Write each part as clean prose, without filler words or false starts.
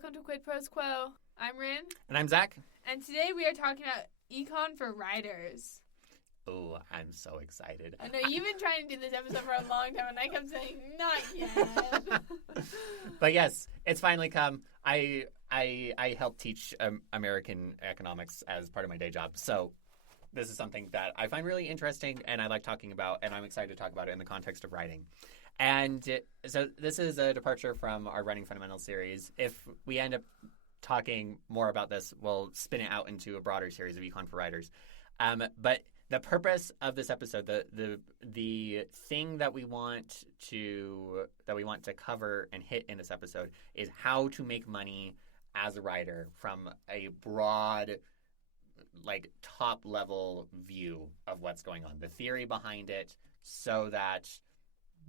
welcome to Quid Pros Quo. I'm Rin. And I'm Zach. And today we are talking about econ for writers. Oh, I'm so excited. I know you've been trying to do this episode for a long time, and I kept saying, not yet. But yes, it's finally come. I help teach American economics as part of my day job. So this is something that I find really interesting and I like talking about, and I'm excited to talk about it in the context of writing. And so this is a departure from our Writing Fundamentals series. If we end up talking more about this, we'll spin it out into a broader series of Econ for Writers. But the purpose of this episode, the thing that we want to cover and hit in this episode is how to make money as a writer from a broad, like top level view of what's going on, the theory behind it, so that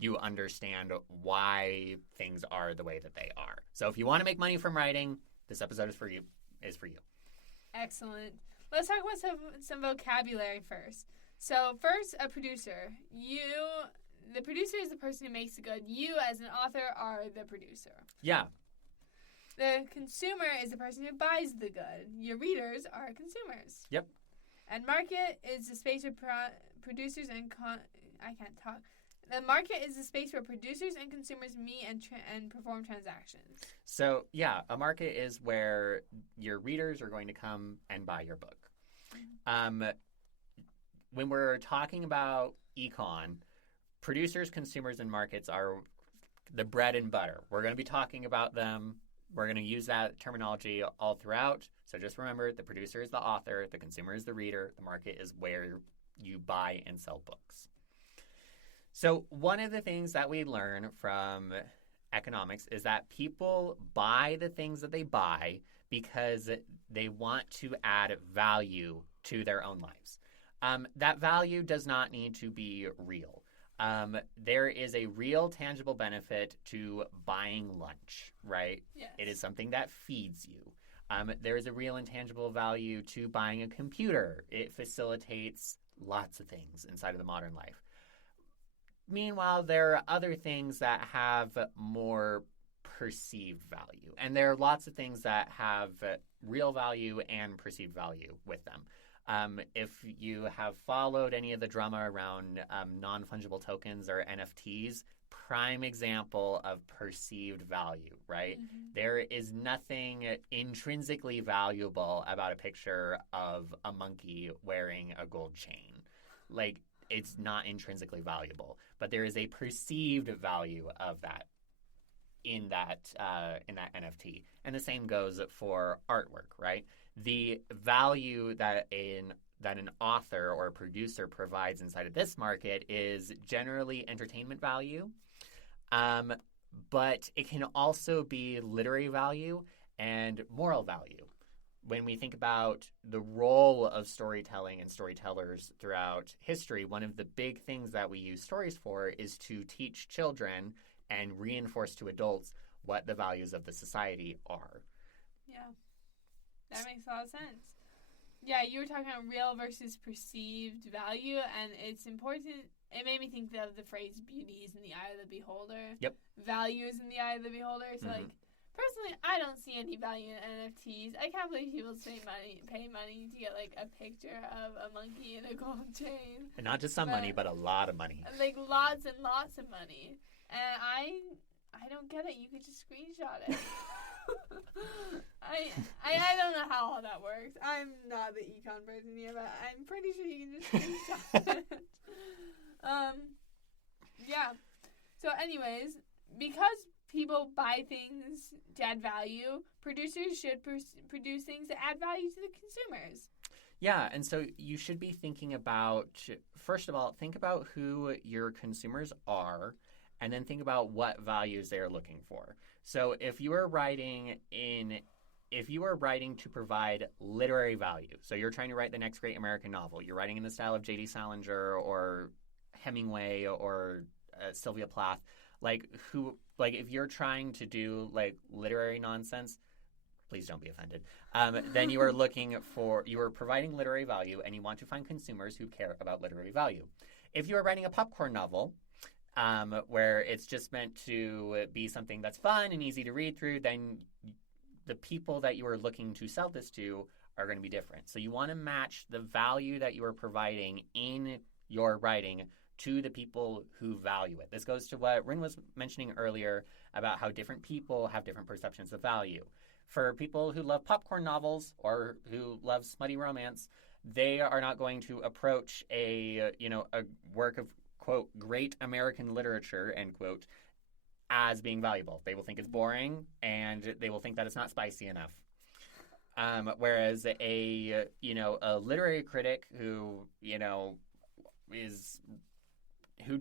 you understand why things are the way that they are. So if you want to make money from writing, this episode is for you. Excellent. Let's talk about some vocabulary first. So first, a producer. The producer is the person who makes the good. You, as an author, are the producer. Yeah. The consumer is the person who buys the good. Your readers are consumers. Yep. And market is the space where producers and I can't talk. The market is the space where producers and consumers meet and perform transactions. So, yeah, a market is where your readers are going to come and buy your book. When we're talking about econ, producers, consumers, and markets are the bread and butter. We're going to be talking about them. We're going to use that terminology all throughout. So just remember, the producer is the author, the consumer is the reader, the market is where you buy and sell books. So one of the things that we learn from economics is that people buy the things that they buy because they want to add value to their own lives. That value does not need to be real. There is a real tangible benefit to buying lunch, right? Yes. It is something that feeds you. There is a real intangible value to buying a computer. It facilitates lots of things inside of the modern life. Meanwhile, there are other things that have more perceived value. And there are lots of things that have real value and perceived value with them. If you have followed any of the drama around non-fungible tokens or NFTs, prime example of perceived value, right? Mm-hmm. There is nothing intrinsically valuable about a picture of a monkey wearing a gold chain. Like, it's not intrinsically valuable, but there is a perceived value of that in that NFT, and the same goes for artwork, right? The value that an author or a producer provides inside of this market is generally entertainment value, but it can also be literary value and moral value. When we think about the role of storytelling and storytellers throughout history, one of the big things that we use stories for is to teach children and reinforce to adults what the values of the society are. Yeah, that makes a lot of sense. Yeah, you were talking about real versus perceived value, and it's important. It made me think of the phrase "beauty is in the eye of the beholder." Yep. Value is in the eye of the beholder. So, personally, I don't see any value in NFTs. I can't believe people pay money to get like a picture of a monkey in a gold chain. And not just some money, but a lot of money. Like lots and lots of money. And I don't get it. You could just screenshot it. I don't know how all that works. I'm not the econ person here, but I'm pretty sure you can just screenshot it. Yeah. So anyways, because people buy things to add value, producers should produce things that add value to the consumers. Yeah, and so you should be thinking about, first of all, think about who your consumers are, and then think about what values they're looking for. So if you are writing to provide literary value, so you're trying to write the next great American novel, you're writing in the style of J.D. Salinger or Hemingway or Sylvia Plath, if you're trying to do like literary nonsense, please don't be offended. Then you are providing literary value, and you want to find consumers who care about literary value. If you are writing a popcorn novel, where it's just meant to be something that's fun and easy to read through, then the people that you are looking to sell this to are going to be different. So you want to match the value that you are providing in your writing to the people who value it. This goes to what Rin was mentioning earlier about how different people have different perceptions of value. For people who love popcorn novels or who love smutty romance, they are not going to approach a work of, quote, great American literature, end quote, as being valuable. They will think it's boring, and they will think that it's not spicy enough. Whereas a literary critic who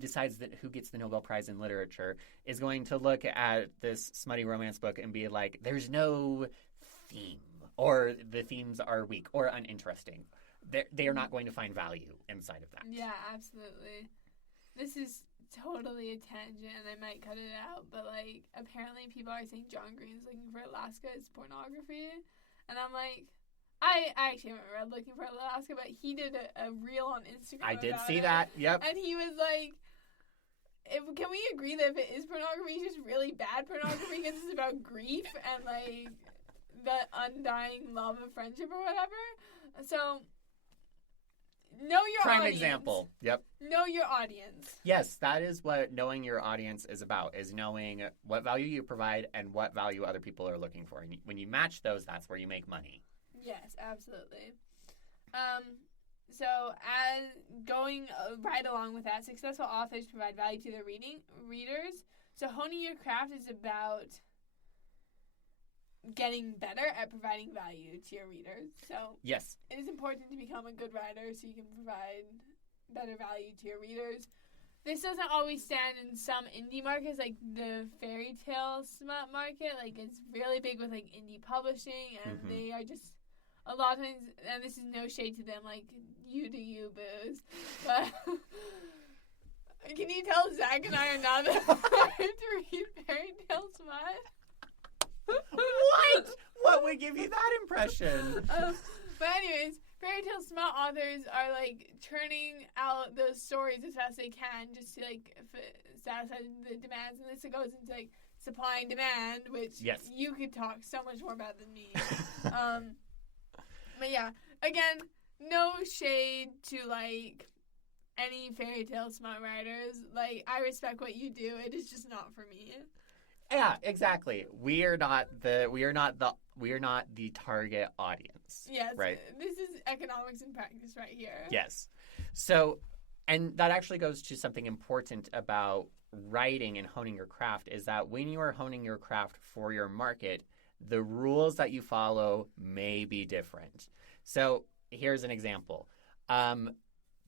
decides that who gets the Nobel Prize in literature is going to look at this smutty romance book and be like, there's no theme, or the themes are weak or uninteresting. They are not going to find value inside of that. Yeah, absolutely. This is totally a tangent, and I might cut it out, but, like, apparently people are saying John Green's Looking for Alaska is pornography, and I'm like, I actually haven't read Looking for Alaska, but he did a reel on Instagram. I did about see it, that, yep. and he was like, can we agree that if it is pornography, it's just really bad pornography because it's about grief and, like, the undying love of friendship or whatever? So, know your Prime audience. example, yep. Know your audience. Yes, that is what knowing your audience is about, is knowing what value you provide and what value other people are looking for. And when you match those, that's where you make money. Yes, absolutely. So, as going right along with that, successful authors provide value to their readers. So, honing your craft is about getting better at providing value to your readers. So, yes, it is important to become a good writer so you can provide better value to your readers. This doesn't always stand in some indie markets, like the fairy tale smut market. Like, it's really big with, like, indie publishing, and they are just a lot of times, and this is no shade to them, like, you do you, booze. But can you tell Zach and I are not hard to read fairy tale smut? What? What would give you that impression? But anyways, fairy tale smut authors are, like, churning out those stories as fast as they can just to, like, satisfy the demands. And this goes into, like, supply and demand, which you could talk so much more about than me. But yeah, again, no shade to, like, any fairy tale smut writers. Like, I respect what you do. It is just not for me. Yeah, exactly. We are not the target audience. Yes. Right. This is economics in practice right here. Yes. So, and that actually goes to something important about writing and honing your craft, is that when you are honing your craft for your market, the rules that you follow may be different. So here's an example.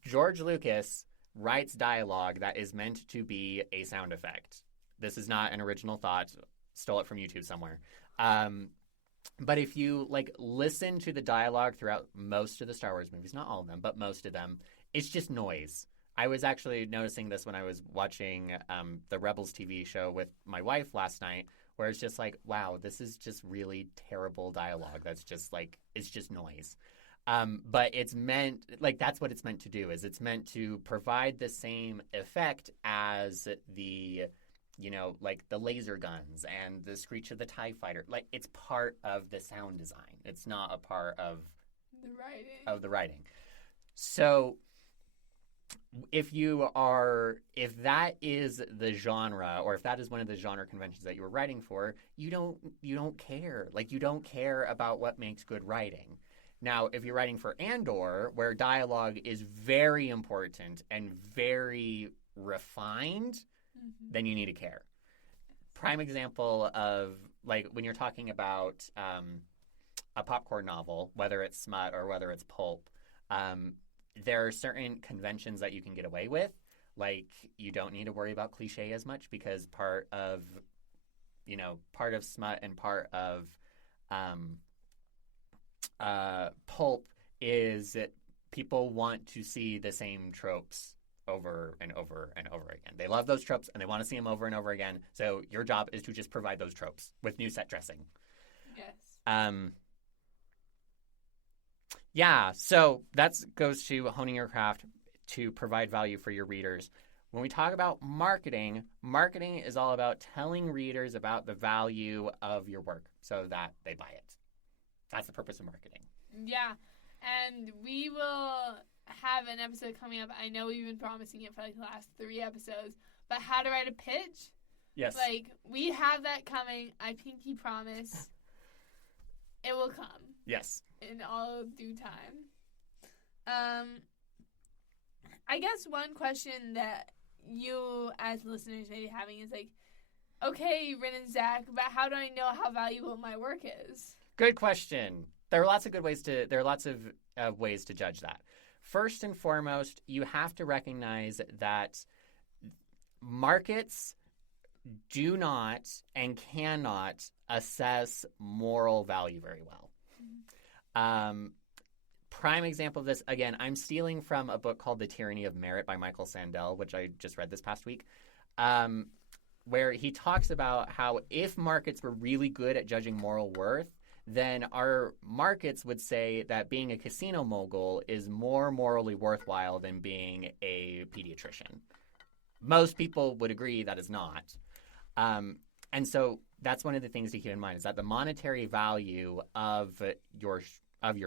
George Lucas writes dialogue that is meant to be a sound effect. This is not an original thought. Stole it from YouTube somewhere. But if you, like, listen to the dialogue throughout most of the Star Wars movies, not all of them, but most of them, it's just noise. I was actually noticing this when I was watching the Rebels TV show with my wife last night, where it's just like, wow, this is just really terrible dialogue. That's just, like, it's just noise. But it's meant, like, that's what it's meant to do, is it's meant to provide the same effect as the, like, the laser guns and the screech of the TIE fighter. Like, it's part of the sound design. It's not a part of the writing. So if that is the genre, or if that is one of the genre conventions that you were writing for, you don't care. Like, you don't care about what makes good writing. Now, if you're writing for Andor, where dialogue is very important and very refined, then you need to care. Prime example of, like, when you're talking about a popcorn novel, whether it's smut or whether it's pulp, there are certain conventions that you can get away with. Like, you don't need to worry about cliche as much, because part of smut and part of pulp is that people want to see the same tropes over and over and over again. They love those tropes and they want to see them over and over again. So your job is to just provide those tropes with new set dressing. Yes. Yeah, so that goes to honing your craft to provide value for your readers. When we talk about marketing, marketing is all about telling readers about the value of your work so that they buy it. That's the purpose of marketing. Yeah. And we will have an episode coming up. I know we've been promising it for like the last 3 episodes, but how to write a pitch. Yes. Like, we have that coming. I pinky promise. It will come. Yes. In all due time. I guess one question that you as listeners may be having is like, okay, Rin and Zach, but how do I know how valuable my work is? Good question. There are lots of ways to judge that. First and foremost, you have to recognize that markets do not and cannot assess moral value very well. Prime example of this, again, I'm stealing from a book called The Tyranny of Merit by Michael Sandel, which I just read this past week, where he talks about how if markets were really good at judging moral worth, then our markets would say that being a casino mogul is more morally worthwhile than being a pediatrician. Most people would agree that is not. And so that's one of the things to keep in mind is that the monetary value of your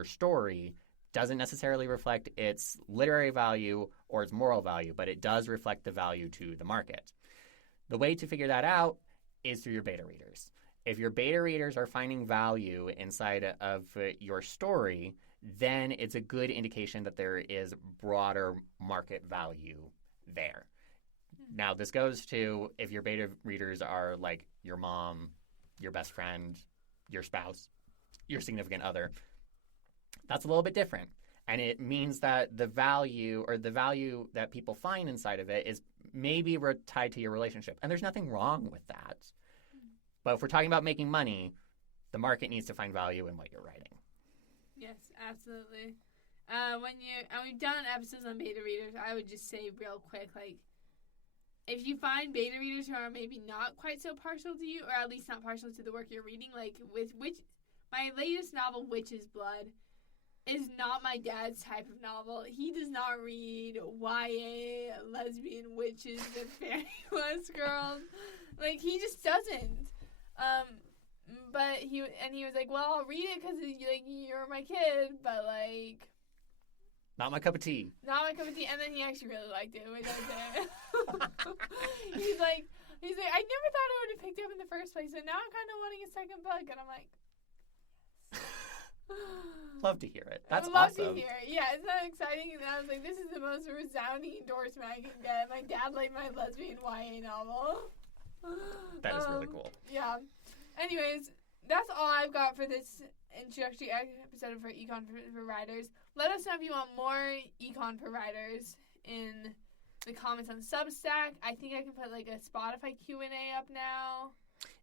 story doesn't necessarily reflect its literary value or its moral value, but it does reflect the value to the market. The way to figure that out is through your beta readers. If your beta readers are finding value inside of your story, then it's a good indication that there is broader market value there. Now, this goes to if your beta readers are like your mom, your best friend, your spouse, your significant other. That's a little bit different. And it means that the value that people find inside of it is maybe tied to your relationship. And there's nothing wrong with that. But if we're talking about making money, the market needs to find value in what you're writing. Yes, absolutely. We've done episodes on beta readers, I would just say real quick, like, if you find beta readers who are maybe not quite so partial to you, or at least not partial to the work you're reading, like my latest novel, Witch's Blood, is not my dad's type of novel. He does not read YA, lesbian witches, and fairy-less girls. Like, he just doesn't. But he was like, well, I'll read it because you're my kid, but like, not my cup of tea. Not my cup of tea. And then he actually really liked it, which I did. He's like, I never thought I would have picked it up in the first place, and now I'm kind of wanting a second book. And I'm like, love to hear it. That's awesome. Love to awesome. hear it. Yeah, isn't that exciting? And I was like, this is the most resounding endorsement I can get. My dad liked my lesbian YA novel. That is really cool. Yeah. Anyways, that's all I've got for this introductory episode for Econ for Writers. Let us know if you want more Econ for Writers in the comments on Substack. I think I can put like a Spotify Q&A up now.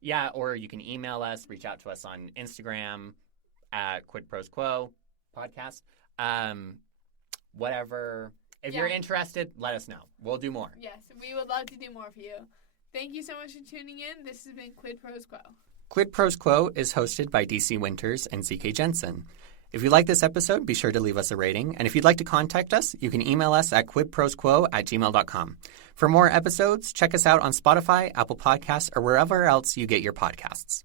Yeah, or you can email us, reach out to us on Instagram at Quid Pros Quo podcast. Whatever. If you're interested, let us know. We'll do more. Yes, we would love to do more for you. Thank you so much for tuning in. This has been Quid Pros Quo. Quid Pros Quo is hosted by DC Winters and CK Jensen. If you like this episode, be sure to leave us a rating. And if you'd like to contact us, you can email us at quidprosquo@gmail.com. For more episodes, check us out on Spotify, Apple Podcasts, or wherever else you get your podcasts.